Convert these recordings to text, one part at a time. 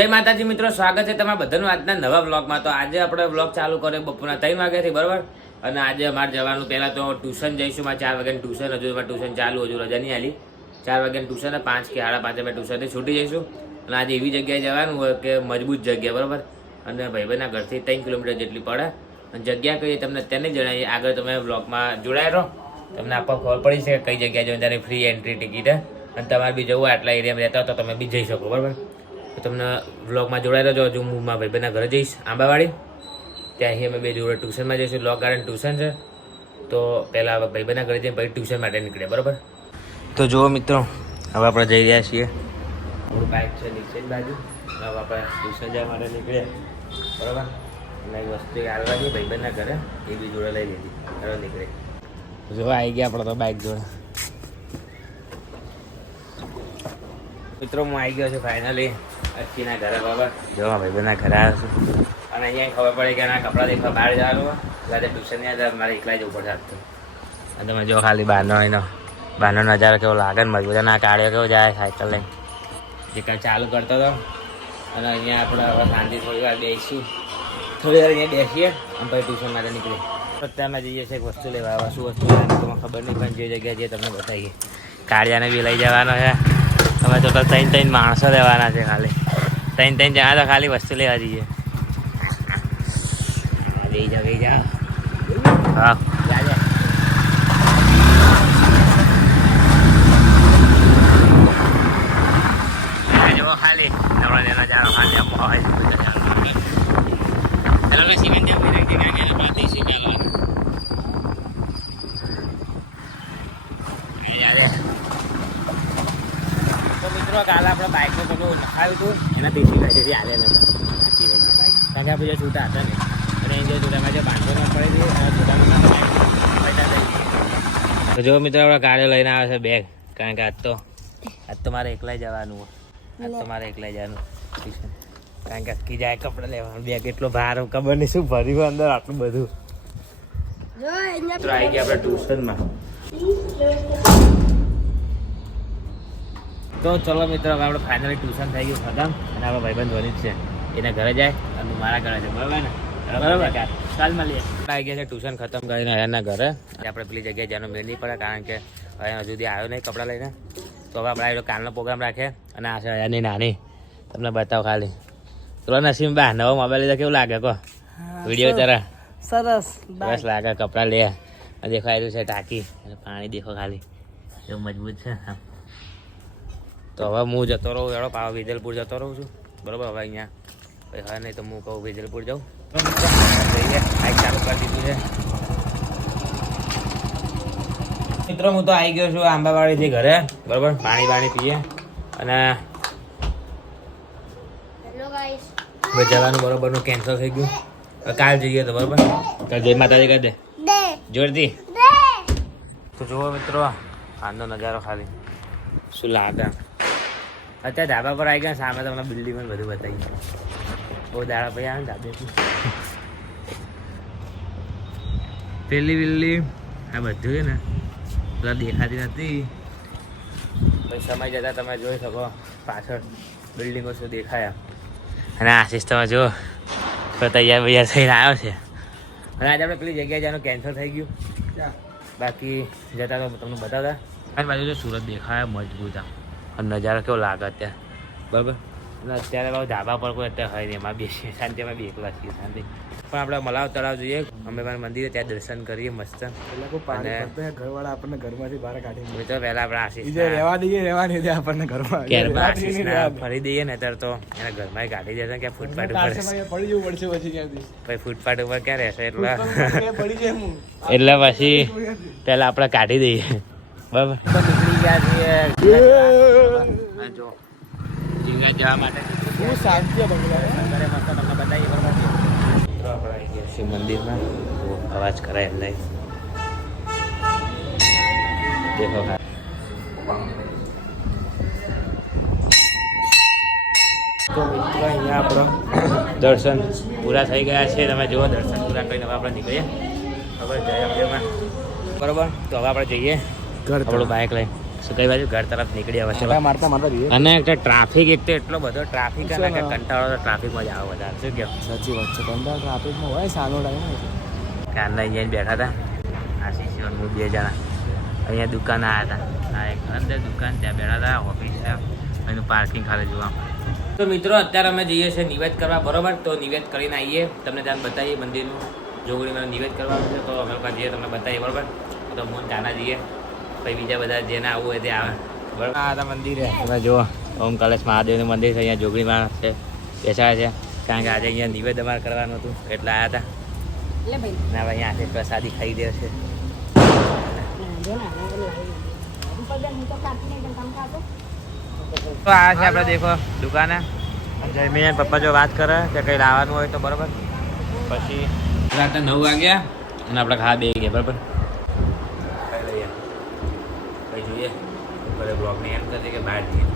જય માતાજી મિત્રો, સ્વાગત છે તમારા બધાનું આજના નવા વ્લોગમાં. તો આજે આપણે વ્લોગ ચાલુ કર્યો બપોરના 3 વાગ્યાથી, બરાબર. અને આજે અમારે જવાનું પહેલાં તો ટ્યુશન જઈશું. મારે 4 વાગ્યાની ટ્યુશન, હજુ અમારે ટ્યુશન ચાલુ, હજુ રજા નહીં આલી. 4 વાગ્યાની ટ્યુશન, 5 કે 5:30 અમે ટ્યુશનથી છૂટી જઈશું. અને આજે એવી જગ્યાએ જવાનું હોય કે મજબૂત જગ્યા, બરાબર. અને ભાઈબંધના ઘરથી 3 કિલોમીટર જેટલી પડે. અને જગ્યા કઈ તમને અત્યારે નહીં જણાવીએ, આગળ તમે વ્લોગમાં જોડાયા રહો, તમને આપવા ખબર પડી છે કઈ જગ્યાએ જવાનું. ત્યારે ફ્રી એન્ટ્રી ટિકિટ. અને તમારે બી જવું આટલા એરિયામાં રહેતા હો તો તમે બી જઈ શકો, બરાબર. તો તમને વ્લોગમાં જોડાઈ રહેજો. હજુ હું મારા ભાઈબંધના ઘરે જઈશ, આંબાવાડી. ત્યાંથી અમે બે જોડે ટ્યુશનમાં જઈશું. લોક ગાર્ડન ટ્યુશન છે, તો પહેલાં ભાઈબંધના ઘરે જઈને પછી ટ્યુશન માટે નીકળ્યા, બરાબર. તો જુઓ મિત્રો, હવે આપણે જઈ રહ્યા છીએ. આપણું બાઇક છે નીચે જ બાજુ. હવે આપણે ટ્યુશન જવા માટે નીકળ્યા, બરાબર. અને એક વસ્તુ આવવા જઈએ ભાઈબંધના ઘરે, એ બી જોડે લઈ લીધી. હવે નીકળે જો આવી ગયા આપણે તો બાઇક જોડે. મિત્રો હું આવી ગયો છું ફાઇનલી અચ્છીના ઘરે, બરાબર. જો ભાઈબંધના ઘરે આવ્યો છું. અને અહીંયા ખબર પડે કે એના કપડાં દેખવા બહાર જવાનું હોય. આજે ટ્યુશન નહીં હતા, મારે એકલા જવું પડશે આજ તો. અને તમે જો ખાલી બહારનો નજારો કેવો લાગે ને, મજબૂત. અને આ કાળિયો કેવો જાય સાયકલ લઈને, જે કાલ ચાલુ કરતો હતો. અને અહીંયા આપણે હવે શાંતિ થોડી વાર બેસીશું, થોડી વાર અહીંયા બેસીએ અને પછી ટ્યુશન માટે નીકળીએ. અત્યારમાં જઈએ છીએ એક વસ્તુ લેવા. હવે શું વસ્તુ લેવાની તમને ખબર નહીં, પણ જે જગ્યાએ જઈએ તમને બતાવીએ. કાળિયાને બી લઈ જવાનો છે. અમે તો 3 માણસો લેવાના છે, ખાલી 3 જણા તો ખાલી વસ્તુ લેવા જઈએ. ગઈ જા હા જો ખાલી નવરા જાણો ખાલી સિમેન્ટ તો મિત્રો કાલે આપણે બાઇકનું બધું નખાવ્યું હતું, એના પીસી વેચેથી હાલે નતા કારણ કે આપણે છૂટા હતા ને. અને જે છૂટામાં જે બાંધો ન પડે તો જો મિત્રો આપણે ગાડીઓ લઈને આવે છે બેગ, કારણ કે આજ તો મારે એકલા જવાનું હોય. આજ તો મારે એકલા જવાનું કારણ કે અટકી જાય કપડાં લેવાનું. બેગ એટલો ભાર, ખબર નહીં શું ભર્યું અંદર આટલું બધું. આવી ગયા આપણે ટ્યુશનમાં. તો ચલો મિત્રો, હવે આપણે ફાઇનલી ટ્યુશન થઈ ગયું ખતમ. અને આપણે ભાઈબંધ વનિત છે, એના ઘરે જાય અને મારા ઘરે છે, બરાબર ને. બરાબર, કાલ મળીએ. આવી ગયા છે ટ્યુશન ખતમ કરીને એના ઘરે. આપણે પેલી જગ્યાએ જવાનું મેળ નહીં પડે, કારણ કે અહીંયા હજુ સુધી આવ્યો નહીં કપડાં લઈને. તો હવે આપણે કાલનો પ્રોગ્રામ રાખીએ. અને આ છે અહીંયાની નાની, તમને બતાવો ખાલી. ચલો નસીમ બા, નવો મોબાઈલ લીધો, કેવું લાગે કહો? વિડીયો જરા સરસ લાગે. કપડાં લે દેખો, આવ્યું છે ટાંકી, પાણી દેખો ખાલી, એવું મજબૂત છે. તો હવે હું જતો રહું, એડો પાવા વિજલપુર જતો રહું છું, બરાબર. હવે અહીંયા કંઈ હા નહીં તો હું કહું વિજલપુર જાઉં. બાઇક ચાલુ કરી દીધું છે. મિત્રો હું તો આવી ગયો છું આંબાવાડીથી ઘરે, બરાબર. પાણી પીએ અને જવાનું બરોબરનું કેન્સલ થઈ ગયું. કાલ જઈએ તો બરાબર. કાલ જય માતાજી કહી દે જોરથી. તો જુઓ મિત્રો, આજનો નજારો ખાલી શું લાગે. અત્યારે ધાબા પર આવી ગયા, સામે તમને બિલ્ડિંગ બધું બતાવી. બહુ દાડા પછી આવે ને ધાબેથી પેલી બિલ્ડિંગ આ બધું છે ને પેલા દેખાતી નથી. પછી સમય જતાં તમે જોઈ શકો પાછળ બિલ્ડિંગો શું દેખાયા. અને આશીષ તમે જો તો તૈયાર થઈને આવ્યો છે. અને આજે આપણે પેલી જગ્યાએ જવાનું કેન્સલ થઈ ગયું. બાકી જતા તો તમને બતાવતા. અને બાજુ તો સુરત દેખાય મજબૂત. આમ નજારો કેવો લાગે અત્યારે, બરાબર. અને અત્યારે બહુ ધાબા પર કોઈ અત્યારે હોય નહીં, એમાં બેસીએ શાંતિ, અમે બી એકલા છીએ શાંતિ. પણ આપણે મલાવ તળાવ જોઈએ, અમે મંદિરે ત્યાં દર્શન કરીએ મસ્ત. અને ઘરવાળા આપણને ઘરમાંથી બહાર કાઢી તો પહેલા આપણે આશીષ રહેવા દઈએ, આપણને ઘરમાં ફરી દઈએ ને ત્યારે તો એના ઘરમાં કાઢી દેશે કે ફૂટપાથ ઉપર પડી જવું પડશે પછી ત્યાંથી. પછી ફૂટપાથ ઉપર ક્યાં રહેશે એટલે પડી જાય એટલે પછી પહેલા આપણે કાઢી દઈએ, બરાબર. નીકળી ગયા છીએ જો જીંગા જવા માટે. હું શાંતિ ઘરે મસ્ત તમને બતાવીએ, બરાબર. આપણે આવી ગયા છીએ મંદિરમાં. અવાજ કરાય એમ નહીં દેખો. તો મિત્રો અહીંયા આપણો દર્શન પૂરા થઈ ગયા છે. તમે જુઓ, દર્શન પૂરા કરીને હવે આપણે નીકળીએ, બરાબર. જય અંબેમાં, બરાબર. તો હવે આપણે જઈએ આપણું બાઇક લઈને. શું કઈ બાજુ ઘર તરફ નીકળી આવે ચલો. મારતા મારતા જઈએ. અને એક ટ્રાફિક એક તો એટલો બધો ટ્રાફિક છે ને કે કંટાળો તો ટ્રાફિકમાં જ આવે વધારે શું કહો. સાચી વાત છે કંટાળ ટ્રાફિકમાં હોય સાનો ટાઈમ કારના અહીંયા બેઠા હતા આશીષ અને હું 2 જણા અહીંયા દુકાન આવ્યા હતા. આ એક અંદર દુકાન ત્યાં બેઠા હતા ઓફિસ છે એનું પાર્કિંગ ખાલી જોવા. તો મિત્રો અત્યારે અમે જઈએ છીએ નિવેદ કરવા બરોબર. તો નિવેદ કરીને આવીએ તમને ત્યાં બતાવીએ મંદિરનું જોગણીમાં નિવેદ કરવાનું છે તો અમે લોકો જઈએ તમને બતાવીએ બરોબર. તો હું ત્યાંના જઈએ પછી બીજા બધા જેને આવવું હોય તે આવે બરોબર. આ હતા મંદિરે તમે જુઓ ઓમ કલેશ મહાદેવનું મંદિર છે અહીંયા જોગણીમાં છે બેસાડે છે કારણ કે આજે અહીંયા નિવેદ અમારે કરવાનું હતું એટલે આવ્યા હતા ના ભાઈ અહીંયા પ્રસાદી ખાઈ દે છે. તો આ છે આપણે દેખો દુકાને જમીન પપ્પા જો વાત કરે કે કંઈ લાવવાનું હોય તો બરોબર. પછી રાતે 9 વાગ્યા અને આપણે ખાવા બેસી ગયા બરાબર. ખાઈ લઈએ પછી જોઈએ કરે બ્લોગને એમ કરી કે બહાર જઈએ.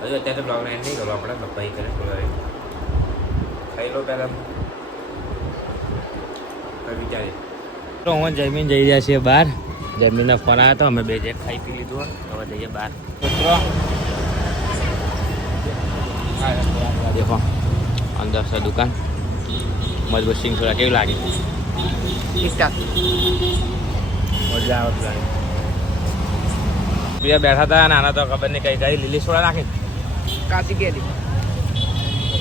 હજુ અત્યારે તો બ્લોગને એમ નહીં કરો આપણે પપ્પા કરે બોલાવી ખાઈ લો પહેલાં વિચારીએ. તો હું જમીન જઈ રહ્યા છીએ બહાર. જમીનનો ફોન આવ્યો તો અમે 2 જે ખાઈ પી લીધું હવે જઈએ બહાર. મિત્રો દેખો અંદર છે દુકાન મજબૂત સિંગ થોડા કેવું લાગે મજા આવે લાગે. બીજા બેઠા હતા નાના તો ખબર નહીં કઈ કઈ લીલી સોડા નાખી કાચી કેરી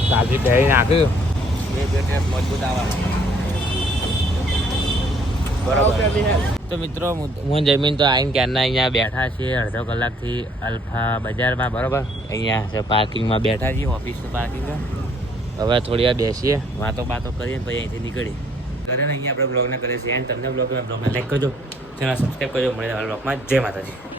તાજી કઈ નાખ્યું મજબૂત આવે બરાબર. તો મિત્રો હું જમીન તો આવીને ક્યારના અહીંયા બેઠા છીએ અડધો કલાકથી અલ્ફા બજારમાં બરાબર. અહીંયા છે પાર્કિંગમાં બેઠા છીએ ઓફિસનું પાર્કિંગ. હવે થોડી વાર બેસીએ વાતો કરીએ ને પછી અહીંથી નીકળીએ ઘરે ને અહીંયા આપણે બ્લોગને કરીએ છીએ એન્ડ તમને બ્લોગને લાઈક કરજો ચેનલ સબસ્ક્રાઈબ કરજો મળે બ્લોગમાં. જય માતાજી.